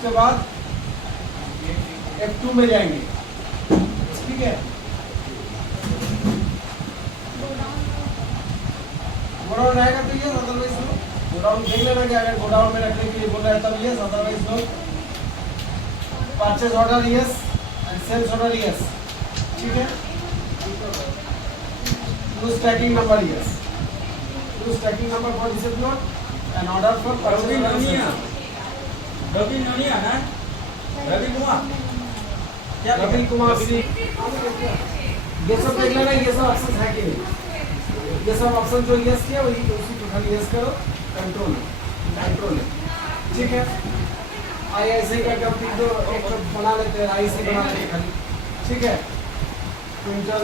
उसके बाद F2 में जाएंगे, ठीक है। गोडाउन रहेगा तो ये, अदरवाइज नो। गोडाउन देख लेना कि अगर गोडाउन में रखने के लिए बोल रहा है तब ये, otherwise no. Purchase order yes and sales order yes, ठीक है। Use tracking number yes, use tracking number for this plot and order for purchase order. Ravi Nonia ना, रवि कुमार, क्या रवि कुमार सिंह, ये सब देख लेना, ये सब ऑप्शन है कि नहीं। ये सब ऑप्शन जो यस किया वही उसी को खाली यस करो, कंट्रोल कंट्रोल, ठीक है। आई ऐसे ही करके अपनी जो एक बना लेते हैं, आई से बना लेते हैं खाली, ठीक है। क्विंटल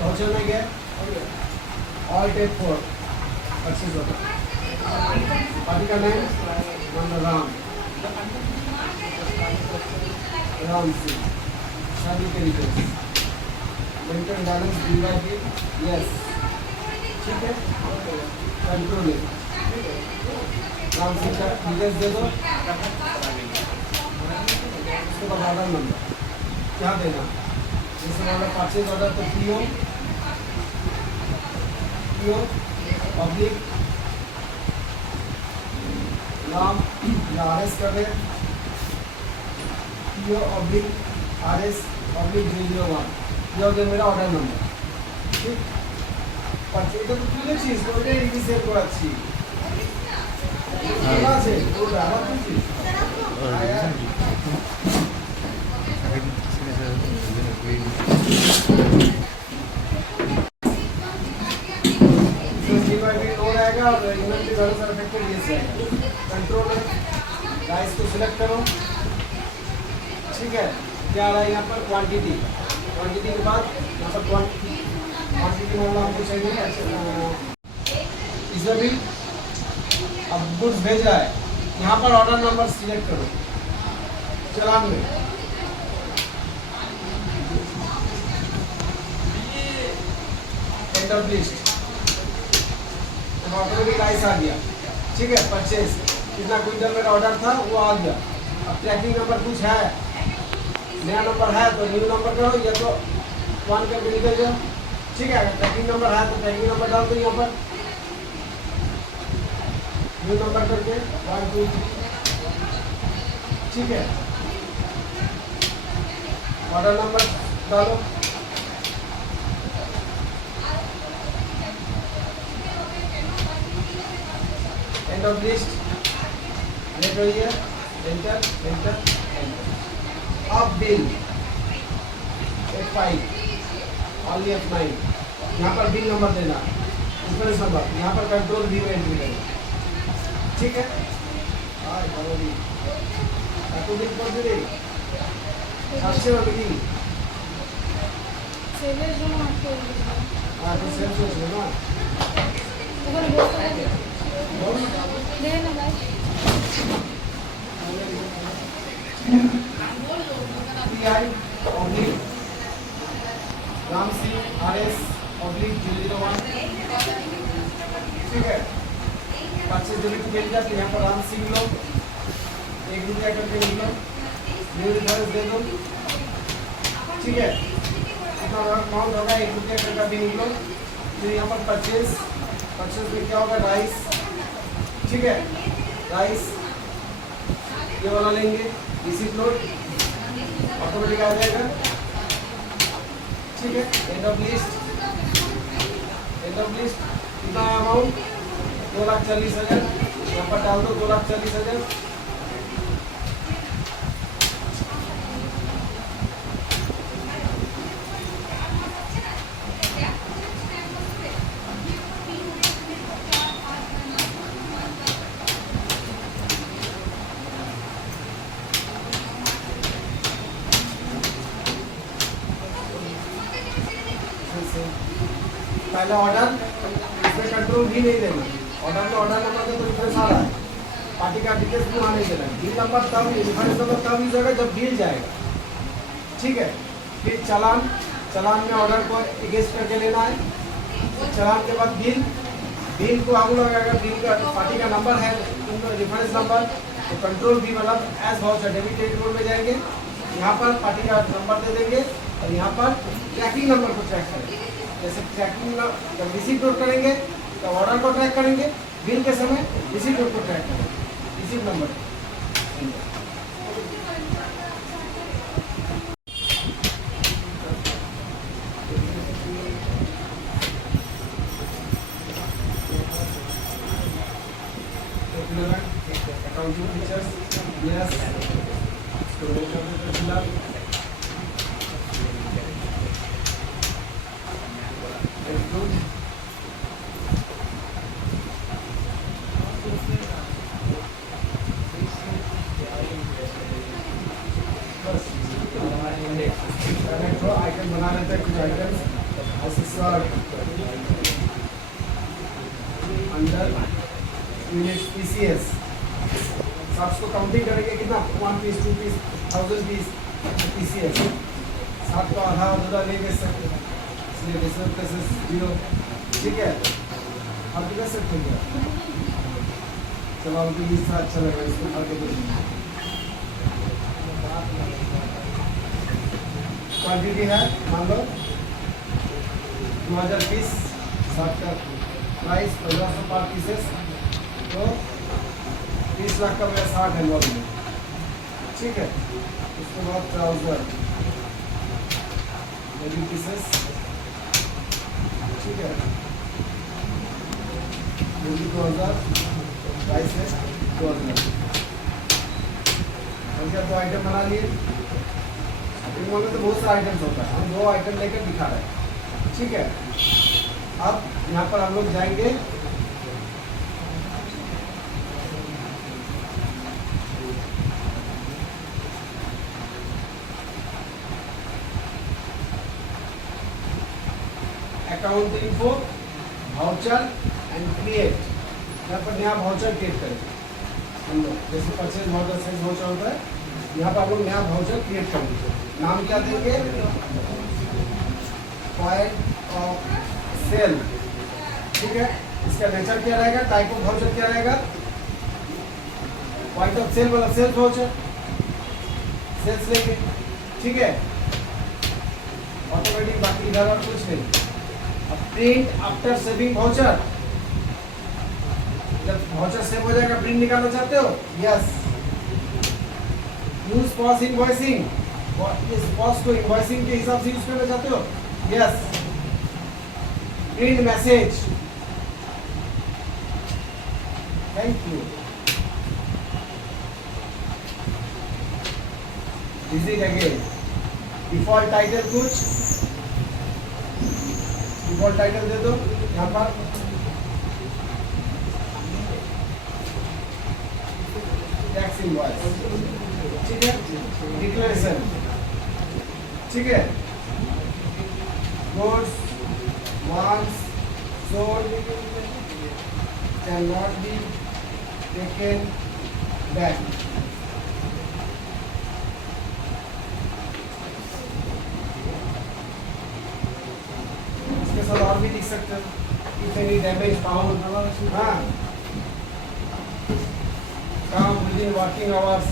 पहुंचे में गए, all take 4 purchase order, party का नेम राम सिंह, शादी के details, maintain balance DYP yes, ठीक है। कंट्रोल राम सिंह का डिटेल्स दे दो, उसके बाद ऑर्डर नंबर क्या देना, जैसे ऑर्डर परचेज ऑर्डर तो PO पब्लिक नाम या RS कर रहे, PO RS 001, ये हो गया मेरा ऑर्डर नंबर, ठीक। परचेज तो तुझे चीज को ये इजी से को अच्छी क्या है वो डाला तुझे और इवेंट डेवलपर इफेक्टिव ये से कंट्रोल है, राइस को सिलेक्ट करो, ठीक है। क्या आ रहा है यहाँ पर क्वांटिटी, क्वांटिटी के बाद यहाँ पर क्वांटिटी मामला हमको चाहिए, इसमें भी अब गुड्स भेज रहा है, यहाँ पर ऑर्डर नंबर सिलेक्ट करो, चलान में एंड ऑफ लिस्ट, ऑटोमेटिक राइस आ गया, ठीक है। परचेज कितना क्विंटल मेरा ऑर्डर था वो आ गया। अब ट्रैकिंग नंबर कुछ है, नया नंबर है तो न्यू नंबर करो, या तो 1 करके निकल जाओ, ठीक है। अगर ट्रैकिंग नंबर है तो ट्रैकिंग नंबर डाल दो यहाँ पर, न्यू नंबर करके 1 2 3, ठीक है। ऑर्डर नंबर डालो, एंड ऑफ लिस्ट लेट रही है, एंटर एंटर एंटर। अब बिल F5 ऑनली F9, यहाँ पर बिल नंबर देना, डिफरेंस नंबर, यहाँ पर कंट्रोल भी में एंट्री करना, ठीक है। हां बरोबर आपको बिल कौन दे साक्षी वाली सेलर जो आपको हां तो सेल्स हो ना उधर बोलते हैं ले ना भाई PI oblique Ram Singh RS oblique 001, ठीक है। परचेज डेबिट मिल गया तो यहाँ पर राम सिंह लो, 1 रुपया करके निकलो, न्यू रिफरेंस दे दो, ठीक है। कितना अमाउंट होगा 1 रुपया करके भी निकलो, फिर यहाँ पर परचेज में क्या होगा राइस, ठीक है। राइस ये वाला लेंगे, इसी प्लॉट ऑटोमेटिक आ जाएगा, ठीक है। एंड ऑफ लिस्ट कितना अमाउंट 2,40,000, यहाँ पर डाल दो 2,40,000, पहला ऑर्डर इसमें कंट्रोल भी नहीं देना, ऑर्डर में ऑर्डर नंबर का तो डिफरेंस आ रहा है, पार्टी का डिटेल्स में आने देना है। बिल नंबर तब रेफरेंस नंबर तब यूज होगा जब बिल जाएगा, ठीक है। फिर चालान, चालान में ऑर्डर को एगेंस्ट करके लेना है। चालान के बाद बिल, बिल को आगे लगाएगा। बिल का पार्टी का नंबर है रेफरेंस नंबर, तो कंट्रोल बी मतलब as voucher debit credit roll में जाएंगे। यहाँ पर पार्टी का नंबर दे देंगे और यहाँ पर ट्रैकिंग नंबर को ट्रैक करेंगे। जैसे ट्रैकिंग जब रिसीट नोट करेंगे तो ऑर्डर को ट्रैक करेंगे, बिल के समय रिसीट नोट को ट्रैक करेंगे, receipt number. Accounting features, yes. Storage of the fill-up. Include. बस आइटम बना लेते हैं, कुछ आइटम्स अंडर यूनिट पीसीएस। सात को काउंटिंग करेंगे कितना, 1 पीस 2 पीस 1000 पीस पीसीएस। 7 को आधा अधूरा नहीं बेच सकते, इसलिए डेसिमल प्लेसेस 0, ठीक है। आप भी कर सकते हैं। चलो आपको ये सा अच्छा लगा, इसको आगे देखिए। क्वांटिटी है मान लो 2000 पीस, 7 का प्राइस 1500 पर पीसेस, तो 30 लाख का मेरा 60 है लॉन्ग में, ठीक है। उसके बाद ट्राउजर मेरी पीसेस, ठीक है, 2000 प्राइस है 2000। और क्या 2 आइटम बना लिए। शॉपिंग मॉल में तो बहुत सारे आइटम्स होता है, हम 2 आइटम लेकर दिखा रहे हैं, ठीक है। अब यहाँ पर हम लोग जाएंगे account info, voucher and create. यहाँ पर नया वाउचर क्रिएट करेंगे हम लोग, जैसे परचेज वाउचर, सेल्स वाउचर होता है, यहाँ पर हम लोग नया वाउचर क्रिएट करेंगे। नाम क्या देंगे, पॉइंट ऑफ सेल, ठीक है। इसका नेचर क्या रहेगा, टाइप ऑफ वाउचर क्या रहेगा, पॉइंट ऑफ सेल मतलब सेल्स वाउचर, सेल्स लेंगे, ठीक है। ऑटोमेटिक, बाकी इधर और कुछ नहीं। अब प्रिंट आफ्टर सेविंग वाउचर, जब वाउचर सेव हो जाएगा प्रिंट निकालना चाहते हो, यस। यूज पॉस इनवॉइसिंग, इस पॉस को इनवॉइसिंग के हिसाब से यूज करना चाहते हो, yes. Print message, thank you. This again default title, कुछ डिफॉल्ट टाइटल दे दो यहाँ पर, टैक्स इनवॉइस, ठीक है। डिक्लेरेशन, ठीक है। Goods once sold cannot be taken back. इसके साथ और भी लिख सकते हैं, if any damage found, हाँ, काम within working hours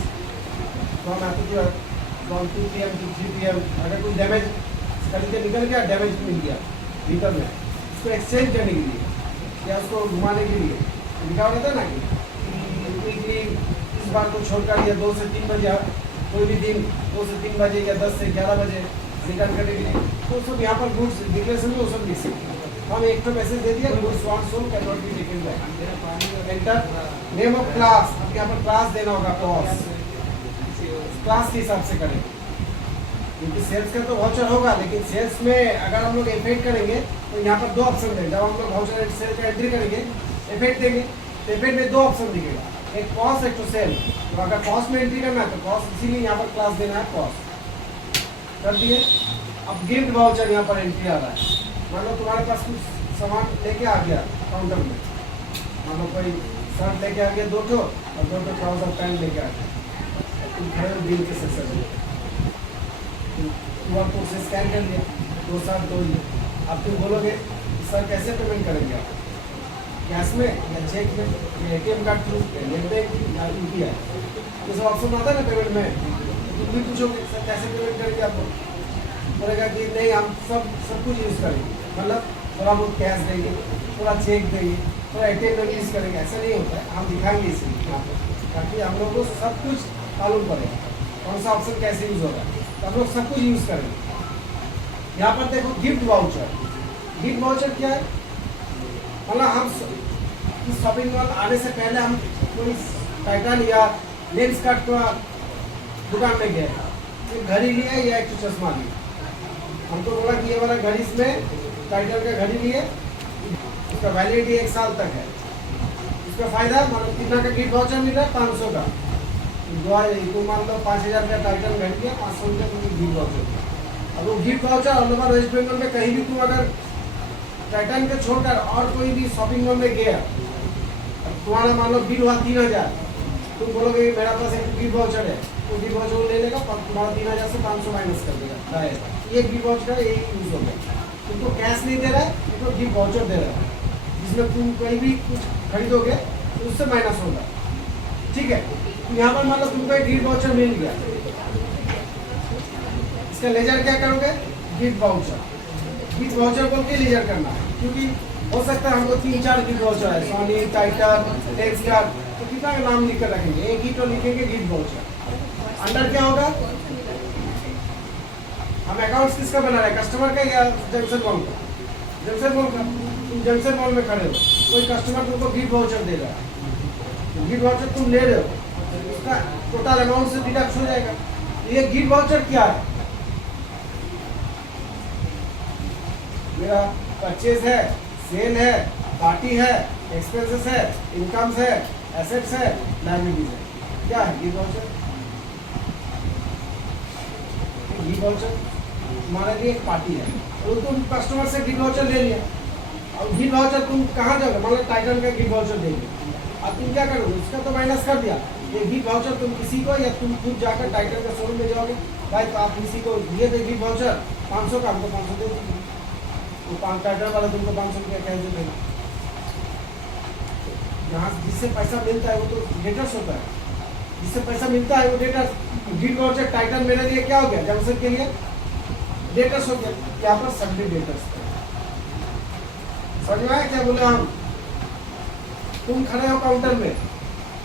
from 2 PM to 3 PM। अगर कोई डैमेज कहीं से निकल गया, डैमेज मिल गया भीतर में, उसको एक्सचेंज करने के लिए या उसको घुमाने के लिए लिखा होता है ना कि इस बार को छोड़कर या 2 से 3 बजे, कोई भी दिन 2 से 3 बजे या 10 से 11 बजे रिटर्न करने के लिए, तो सब यहाँ पर गुड्स डिक्लेरेशन में वो सब लिख सकते हैं। हम एक तो मैसेज दे दिया, goods want sold can not be taken back. Enter name of class, अब यहाँ पर क्लास देना होगा, क्लास के हिसाब से करेंगे, क्योंकि सेल्स का तो वाउचर होगा, लेकिन सेल्स में अगर हम लोग इफेक्ट करेंगे तो यहाँ पर 2 ऑप्शन देंगे। जब हम लोग वाउचर एंड सेल का एंट्री करेंगे, इफेक्ट देंगे, तो इफेक्ट में 2 ऑप्शन दिखेगा, एक कॉस्ट, एक तो सेल। तो अगर कॉस्ट में एंट्री करना है तो कॉस्ट, इसीलिए यहाँ पर क्लास देना है कॉस्ट, कर दिए। अब गिफ्ट वाउचर यहाँ पर एंट्री आ रहा है। मान लो तुम्हारे पास कुछ सामान लेके आ गया काउंटर में, मान लो कोई शर्ट लेके आ गया 2 ठो और 2 ठो ट्राउजर पैंट लेके आ गया, तुम खड़े हो बिल के सेक्शन में, QR कोड से स्कैन कर लिया, 2 शर्ट 2 ये। अब तुम बोलोगे सर कैसे पेमेंट करेंगे आप, कैश में या चेक में या ATM कार्ड थ्रू या नेट बैंक या UPI, ये सब ऑप्शन आता है ना पेमेंट में। तो तुम भी पूछोगे सर कैसे पेमेंट करेंगे आप, बोलेगा कि नहीं हम सब कुछ यूज़ करेंगे, मतलब थोड़ा बहुत कैश देंगे, थोड़ा चेक देंगे, थोड़ा ATM में यूज़ करेंगे, ऐसा नहीं होता है। हम दिखाएंगे इसे यहाँ पर ताकि हम लोग को सब कुछ मालूम पड़ेगा कौन सा ऑप्शन कैसे यूज़ होगा, तो हम लोग सब कुछ यूज़ करेंगे। यहाँ पर देखो गिफ्ट वाउचर, गिफ्ट वाउचर क्या है, मतलब हम शॉपिंग मॉल आने से पहले हम कोई टाइटन या लेंस कार्ट का दुकान में गए, एक घड़ी लिया या एक चश्मा लिया, हमको बोला कि ये वाला घड़ी इसमें टाइटन का घड़ी लिए, उसका वैलिडिटी 1 साल तक है, उसका फायदा मतलब कितना का गिफ्ट वाउचर मिल रहा है 500 का, तो मान लो 5000 का टाइटन घड़ी लिया, 500 रुपये तुम्हें गिफ्ट वाउचर। अब वो gift voucher all over West Bengal में कहीं भी तुम अगर टाइटन के छोड़कर और कोई भी शॉपिंग मॉल में गया, तुम्हारा मान लो बिल हुआ 3000, तुम बोलोगे मेरा पास एक गिफ्ट वाउचर है, तो गिफ्ट वाउचर ले लेगा, तुम्हारा 3000 से 500 माइनस कर देगा, ये गिफ्ट वाउचर का यही यूज हो गया। तुमको कैश नहीं दे रहा है, तुमको गिफ्ट वाउचर दे रहा है, जिसमें तुम कहीं भी कुछ खरीदोगे तो उससे माइनस होगा, ठीक है। यहाँ पर मान लो तुमको एक गिफ्ट वाउचर मिल गया, इसका लेजर क्या करोगे, गिफ्ट वाउचर, गिफ्ट वाउचर बोल के लेजर करना है, क्योंकि हो सकता है हमको 3-4 गिफ्ट वाउचर है, सोनी, टाइटन, टेक्सटार, तो कितना का नाम लिख कर रखेंगे, एक ही तो लिखेंगे गिफ्ट वाउचर। अंडर क्या होगा, हम अकाउंट किसका बना रहे हैं, कस्टमर का या जंक्शन मॉल का, जंक्शन मॉल का। तुम जंक्शन मॉल में खड़े हो, कोई कस्टमर तुमको गिफ्ट वाउचर दे रहा है, गिफ्ट वाउचर तुम ले रहे हो, उसका टोटल अमाउंट से डिडक्ट हो जाएगा। ये गिफ्ट वाउचर क्या है, मेरा परचेज है, सेल है, पार्टी है, एक्सपेंसेस है, इनकम्स है, एसेट्स है, लायबिलिटीज है, क्या है गिफ्ट वाउचर। गिफ्ट वाउचर तुम्हारे लिए एक पार्टी है, तो तुम कस्टमर से गिफ्ट वाउचर ले लिया, और गिफ्ट वाउचर तुम कहाँ जाओगे, मतलब टाइटन का गिफ्ट वाउचर देंगे, अब तुम क्या करोगे, उसका तो माइनस कर दिया, ये गिफ्ट वाउचर तुम किसी को या तुम खुद जाकर टाइटन का शोरूम में जाओगे, भाई तो आप किसी को दिए थे गिफ्ट वाउचर 500 का, हमको 500 दे दीजिए, तो टाइटन वाला तुमको 500 रुपया कैश दे देगा। जहाँ जिससे पैसा मिलता है वो तो डेटर्स होता है, जिससे पैसा मिलता है वो डेटर्स। गिफ्ट वाउचर टाइटन मेरे लिए क्या हो गया, जंक्शन के लिए डेटर्स हो गया, यहाँ पर सभी डेटर्स। समझ में आया क्या बोले हम, तुम खड़े हो काउंटर में,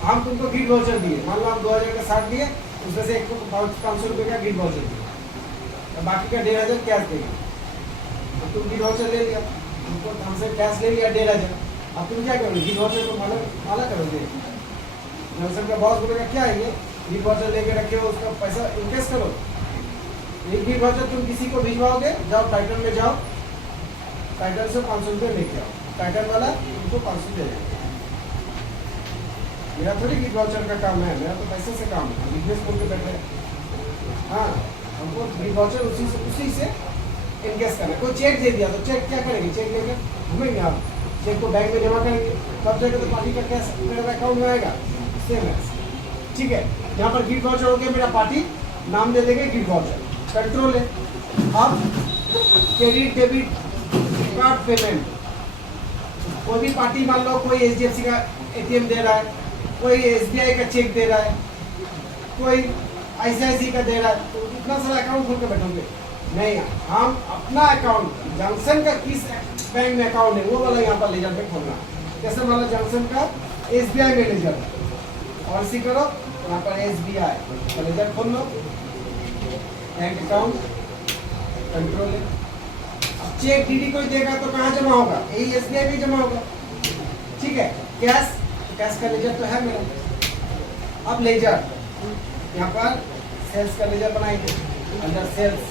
हम तुमको गिफ्ट वाउचर दिए, मान लो हम 2000 का शर्ट दिए, उसमें से 500 रुपये का गिफ्ट वाउचर दिए, बाकी का 1500 कैश देंगे, तो तुम गिफ्ट वाउचर ले लिया, तुमको हमसे कैश ले लिया 1500, अब तुम क्या करोगे, गिफ्ट वाउचर को माला करोगे, जंक्शन का बॉस बोलेगा क्या है ये गिफ्ट वाउचर लेके रखे हो, उसका पैसा इनकेस करो, ये गिफ्ट वाउचर तुम किसी को भिजवाओगे, जाओ टाइटन में जाओ, टाइटन से 500 रुपये लेके आओ, टाइटन वाला तुमको 500 दे देगा। मेरा थोड़ी गिफ्ट वाउचर का काम है, मेरा तो पैसे से काम है, बिजनेस खोल के बैठे हैं। हाँ, हमको गिफ्ट वाउचर उसी से इनकेस करना है। कोई चेक दे दिया तो चेक क्या करेंगे, चेक लेकर घूमेंगे आप, चेक को बैंक में जमा करेंगे, तब जाकर तो पार्टी का कैश मेरे अकाउंट में आएगा, सेम है, ठीक है। यहाँ पर गिफ्ट वाउचर हो गया, मेरा पार्टी नाम दे देंगे गिफ्ट वाउचर, कंट्रोल है। अब क्रेडिट डेबिट कार्ड पेमेंट, कोई भी पार्टी मान लो कोई HDFC का ATM दे रहा है, कोई SBI का चेक दे रहा है, कोई ICICI का दे रहा है, तो इतना सारा अकाउंट खोल के बैठोगे नहीं, हम अपना अकाउंट जंक्शन का किस बैंक में अकाउंट है वो वाला यहाँ पर लेजर पे खोलना। जैसे मान लो जंक्शन का SBI में लेजर और इसी करो यहाँ पर SBI का लेजर खोल लो, बैंक अकाउंट कंट्रोल है। अब चेक DD कोई देगा तो कहाँ जमा होगा, यही SBI में जमा होगा, ठीक है। कैश का लेजर तो है मेरा। अब लेजर यहाँ पर सेल्स का लेजर बनाएंगे, अंडर सेल्स,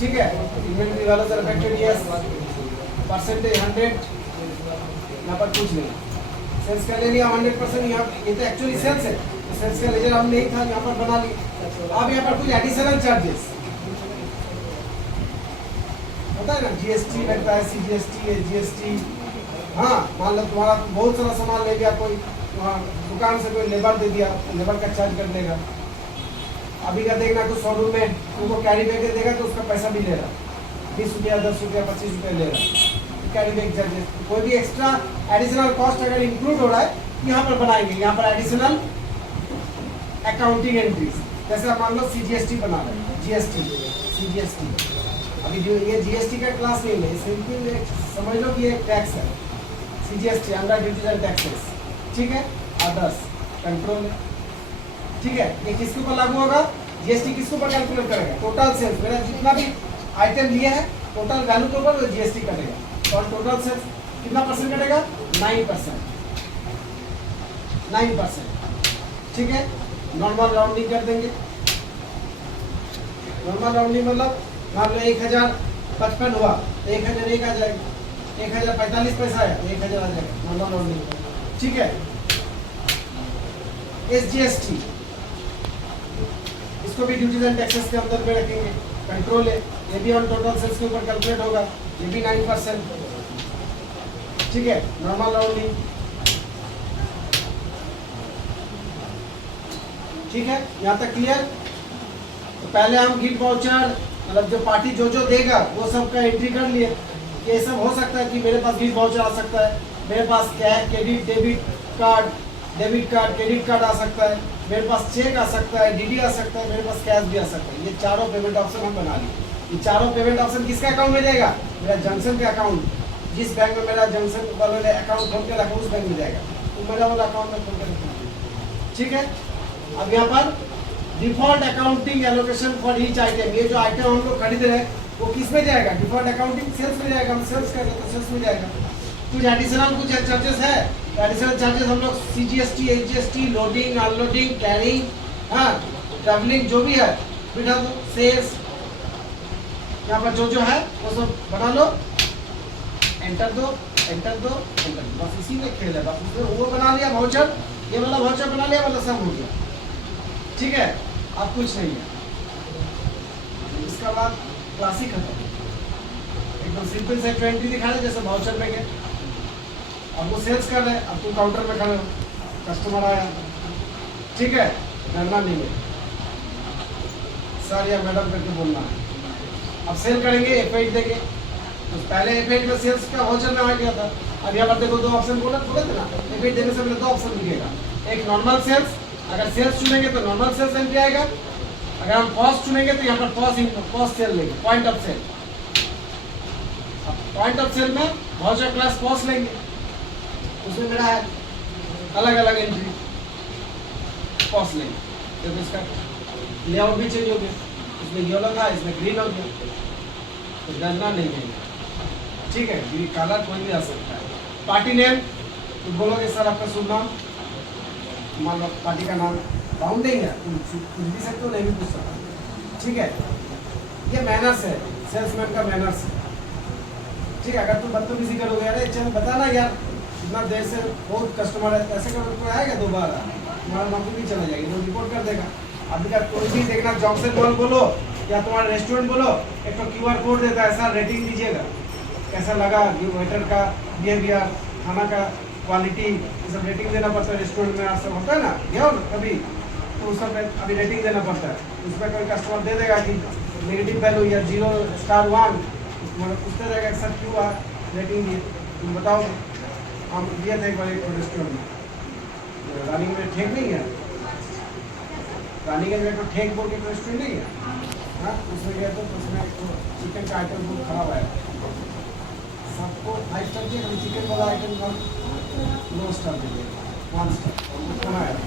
ठीक है। इन्वेंटरी वाला सर अफेक्टेड यस, परसेंटेज 100, यहाँ पर कुछ नहीं, सेल्स का ले लिया 100%, यहाँ ये तो एक्चुअली सेल्स है, तो सेल्स का लेजर हम नहीं था, यहाँ पर बना लिया। अब यहाँ पर कुछ एडिशनल चार्जेस होता है ना, GST लगता है, CGST है, GST, हाँ मान लो तुम्हारा बहुत सारा सामान ले गया कोई, वहाँ दुकान से कोई लेबर दे दिया, लेबर का चार्ज कर लेगा। अभी का देखना तो शोरूम में उनको कैरी बैग देगा तो उसका पैसा भी ले रहा, 20 रुपया, 10 रुपया, 25 रुपया ले रहा कैरी बैग चार्जेस। कोई भी एक्स्ट्रा एडिशनल कॉस्ट अगर इंक्लूड हो रहा है यहाँ पर बनाएंगे, यहाँ पर एडिशनल अकाउंटिंग एंट्रीज। जैसे आप मान लो CGST बना रहे हैं, GST, CGST। अभी जो ये GST का क्लास नहीं है, सिंपल समझ लो कि ये टैक्स है, CGST under duties and taxes, ठीक है। अदर्स कंट्रोल है, ठीक है। ये किसके ऊपर लागू होगा? GST किसके ऊपर कैलकुलेट करेगा? टोटल सेल्स, मेरा जितना भी आइटम लिया है टोटल वैल्यू के ऊपर GST कटेगा। और टोटल सेल्स कितना परसेंट कटेगा? 9%, 9%, ठीक है। नॉर्मल राउंडिंग कर देंगे। नॉर्मल राउंडिंग मतलब मान लो 1055 हुआ तो 1001 आ जाएगा, 1045 पैसा आया तो 1000 आ जाएगा, नॉर्मल राउंडिंग, ठीक है। SGST इसको भी ड्यूटीज एंड टैक्सेस के अंदर में रखेंगे, कंट्रोल है। ये भी ऑन टोटल सेल्स के ऊपर कैलकुलेट होगा, ये भी 9%, ठीक है। नॉर्मल राउंडिंग, ठीक है। यहाँ तक क्लियर? तो पहले हम गिफ्ट वाउचर मतलब जो पार्टी जो देगा वो सब का एंट्री कर लिए। ये सब हो सकता है कि मेरे पास गिफ्ट वाउचर आ सकता है, मेरे पास cash, credit, debit card, credit card आ सकता है, मेरे पास चेक आ सकता है, DD आ सकता है, मेरे पास कैश भी आ सकता है। ये चारों पेमेंट ऑप्शन हम बना लिए। ये चारों पेमेंट ऑप्शन किसके अकाउंट में जाएगा? मेरा जंक्शन का अकाउंट, जिस बैंक में मेरा जंक्शन वाले ने अकाउंट खोल के रखा उस बैंक में जाएगा, तो मेरा वाला अकाउंट में खोल के रखा, ठीक है। अब यहाँ पर default accounting allocation for each item, ये जो आइटम हम लोग खरीद रहे हैं वो किस में जाएगा? डिफॉल्ट अकाउंटिंग सेल्स में जाएगा। हम सेल्स कर रहे तो सेल्स में जाएगा। कुछ एडिशनल कुछ चार्जेस है, एडिशनल चार्जेस हम लोग CGST, HGST, loading, unloading, carrying, हाँ, ट्रैवलिंग जो भी है बिठा दो। सेल्स यहाँ पर जो है वो सब बना लो, एंटर दो, एंटर दो, एंटर दो, बस इसी में खेल है। बस उसमें वो बना लिया वाउचर, ये वाला वाउचर बना लिया, मतलब सब हो गया, ठीक है। अब कुछ नहीं है। इसका बाद क्लासिक खत्म, एकदम सिंपल से 20 दिखा रहे जैसे वाउचर में गए। अब वो सेल्स कर रहे हैं, अब तुम काउंटर में खड़े हो, कस्टमर आया, ठीक है, डरना नहीं है, सर या मैडम करके बोलना है। अब सेल करेंगे, F8 देंगे। तो पहले F8 में सेल्स का वाउचर में आ गया था। अब यहाँ पर देखो दो ऑप्शन बोला थोड़े थे ना, F8 देने से पहले दो ऑप्शन दिखेगा, एक नॉर्मल सेल्स, अगर सेल्स चुनेंगे तो नॉर्मल सेल्स एंट्री आएगा, अगर हम कॉस्ट चुनेंगे तो यहाँ पर कॉस्ट सेल लेंगे, point of sale. Point of sale में वाउचर क्लास कॉस्ट लेंगे, उसमें मेरा है अलग अलग एंट्री कॉस्ट लेंगे। देखो इसका लेआउट भी चेंज हो गया, इसमें येलो था इसमें ग्रीन हो गया, तो डरना नहीं है, ठीक है। ग्रीन कलर कोई भी आ सकता है। पार्टी नेम तो बोलोगे सर आपका शुभ नाम, मान लो पार्टी का नाम राउंड देंगे, तुम पूछ भी सकते हो, नहीं भी पूछ सकते, ठीक है। ये मैनर्स है, सेल्समैन का मैनर्स है, ठीक है। अगर तुम बदतमीजी करोगे, अरे चल बताना यार इतना देर से बहुत कस्टमर है, ऐसे करोगे कोई आएगा दोबारा, तुम्हारा नौकरी भी चला जाएगी, वो रिपोर्ट कर देगा। अभी तक कोई भी देखना, जॉनसन मॉल बोलो या तुम्हारा रेस्टोरेंट बोलो, एक तो QR कोड देता है, सर रेटिंग दीजिएगा, कैसा लगा वेटर का बिहेवियर, खाना का क्वालिटी, ये सब रेटिंग देना पड़ता है। रेस्टोरेंट में आप सब होता है ना, गया हो कभी तो उस सब अभी रेटिंग देना पड़ता है। उसमें कोई कस्टमर दे देगा कि नेगेटिव वैल्यू या 0 स्टार 1, मतलब पूछते रहेगा सर क्यों रेटिंग दिए, तुम बताओ। हम दिए थे एक बार एक रेस्टोरेंट में, रानीगंज में ठेक नहीं है, रानीगंज में तो ठेक बोल के रेस्टोरेंट नहीं है, हाँ, उसमें गया तो उसमें चिकन का आइटम बहुत खराब आया, सबको 5 स्टार दिए, हम चिकन वाला आइटम का 9 स्टार दे, 1 स्टार खाना आया,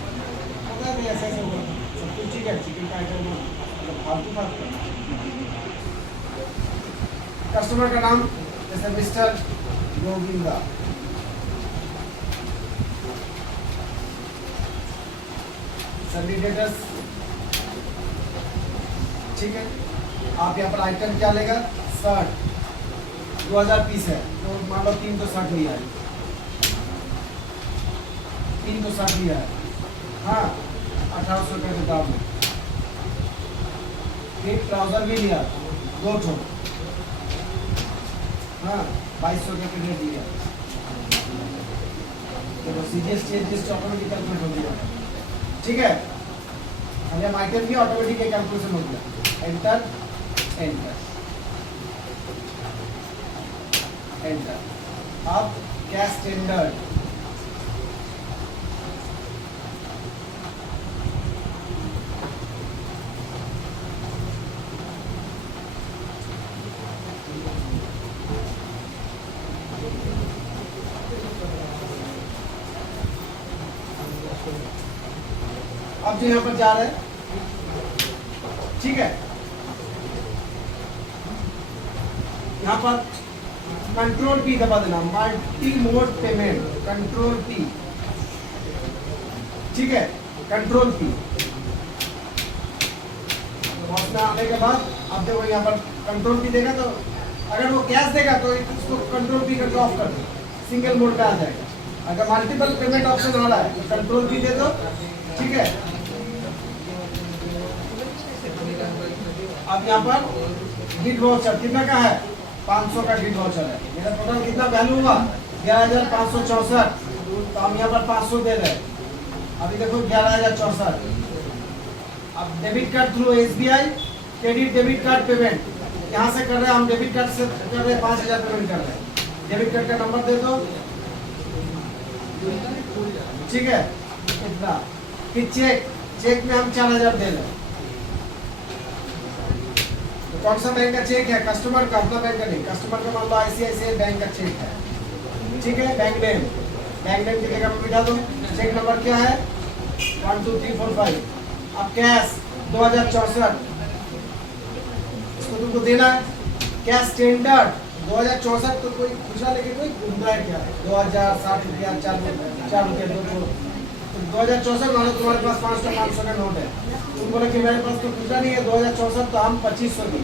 पता नहीं ऐसा ऐसा हुआ, सब कुछ ठीक है, चिकन का आइटम मतलब फालतू। कस्टमर का नाम जैसे मिस्टर गोविंदा, सर्टिफिकेट्स, ठीक है। आप यहाँ पर आइटम क्या लेगा, शर्ट 2000 पीस है तो मान लो 3 तो शर्ट लिया है, 3 तो शर्ट लिया है, हाँ 1800 रुपये के दाम में। एक ट्राउजर भी लिया 2 ठो, हाँ 2200 रुपये के रेट लिया। तो सीजीएस चेंजेस ऑटोमेटिक कैलकुलेट हो गया, ठीक है। अब हम आइटम भी ऑटोमेटिक कैलकुलेशन हो गया, एंटर एंटर एंटर। अब कैश स्टैंडर्ड, अब जो यहाँ पर जा रहे हैं, ठीक है, यहाँ पर कंट्रोल P दबा देना, multi mode payment, control P, ठीक है, कंट्रोल P। बॉक्स में आने के बाद अब देखो यहाँ पर कंट्रोल P देगा, तो अगर वो कैश देगा तो इसको कंट्रोल P करके ऑफ कर दो, सिंगल मोड पे आ जाएगा। अगर मल्टीपल पेमेंट ऑप्शन आ रहा है तो कंट्रोल P दे दो, ठीक है। अब यहाँ पर गिफ्ट वाउचर कितना का है, 500 का गिफ्ट वाउचर है। मेरा टोटल कितना वैल्यू हुआ, 11,564, तो हम यहाँ पर 500 दे रहे हैं। अभी देखो 11,064। अब debit card through SBI, credit debit card payment यहाँ से कर रहे हैं हम, डेबिट कार्ड से कर रहे हैं, 5,000 पेमेंट कर रहे हैं। डेबिट कार्ड का नंबर दे दो, ठीक है, इतना। फिर चेक में हम 4,000 दे रहे हैं। तो कौन सा बैंक का चेक है, कस्टमर का, अपना बैंक का नहीं, कस्टमर का मान लो ICICI बैंक का चेक है, ठीक है। बैंक नेम की जगह पर बिठा दो। चेक नंबर क्या है, 1 2 3 4 5। अब कैश 2064, इसको तुमको देना है। कैश स्टैंडर्ड 2064, तो कोई खुशा लेके कोई घूमता है क्या, 2060 रुपया, 4 रुपया 2। 2064 मान लो तुम्हारे पास 500 का नोट है, तुम बोले कि मेरे पास तो खुशा नहीं है 2064, तो हम 2500 की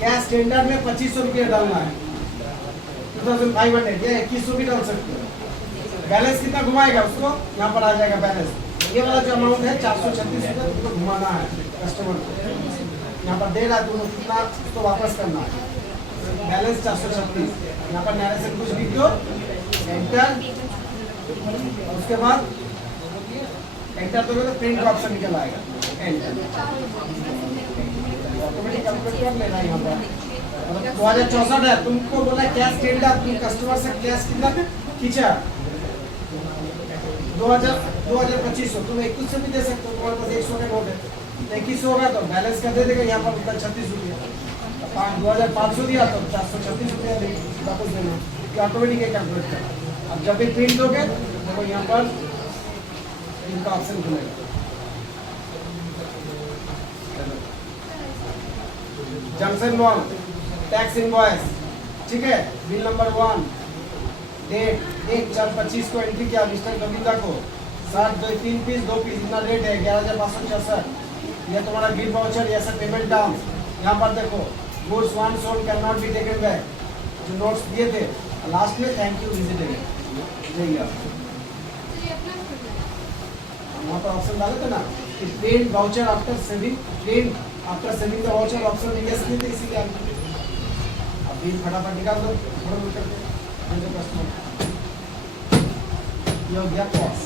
कैश स्टैंडर्ड में 2500 रुपया डालना है, 2500 या 2100 भी डाल सकते हो। बैलेंस कितना घुमाएगा उसको, यहाँ पर आ जाएगा बैलेंस। ये वाला जो अमाउंट है 436 रुपये तुमको घुमाना है कस्टमर को, यहाँ पर दे रहा है तुमको कितना, उसको वापस करना है। बैलेंस 436, यहाँ पर नैरेशन कुछ लिख दो, एंटर। उसके बाद एंटर करोगे तो प्रिंट का ऑप्शन निकल आएगा, एंटर। ऑटोमेटिक कैलकुलेट कर लेना यहाँ पर। 2064 है, तुमको बोला कैश स्टैंडर्ड, तुम कस्टमर से कैश कितना खींचा, 2500, तुम 21 से भी दे सकते हो, तुम्हारे पास 100 का नोट है, 2100 होगा तो बैलेंस का दे देगा यहाँ पर उतना 36 रुपया। 2500 दिया तो 436 रुपया वापस देना, ऑटोमेटिक कैलकुलेट कर। अब जब भी प्रिंट दोगे तो यहाँ पर इनका ऑप्शन खुलेगा, जंक्शन 1, टैक्स इनवॉइस, ठीक है, बिल नंबर 1, डेट 1/4/25 को एंट्री किया मिस्टर गोविंदा को, 7/2 पीस 2 पीस, इतना रेट है 11,566। यह तुम्हारा गिफ्ट वाउचर, ऐसा पेमेंट टर्म्स। यहाँ पर देखो, goods one sold can not be taken back, जो नोट्स दिए थे लास्ट में, थैंक यू विजिटिंग, वहाँ पर ऑप्शन डाले थे ना कि paid voucher after saving, the voucher option yes नहीं थे, इसीलिए अब बिल फटाफट निकाल दो, फटाफट करके जो कस्टमर, ये हो गया पॉज,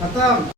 खत्म।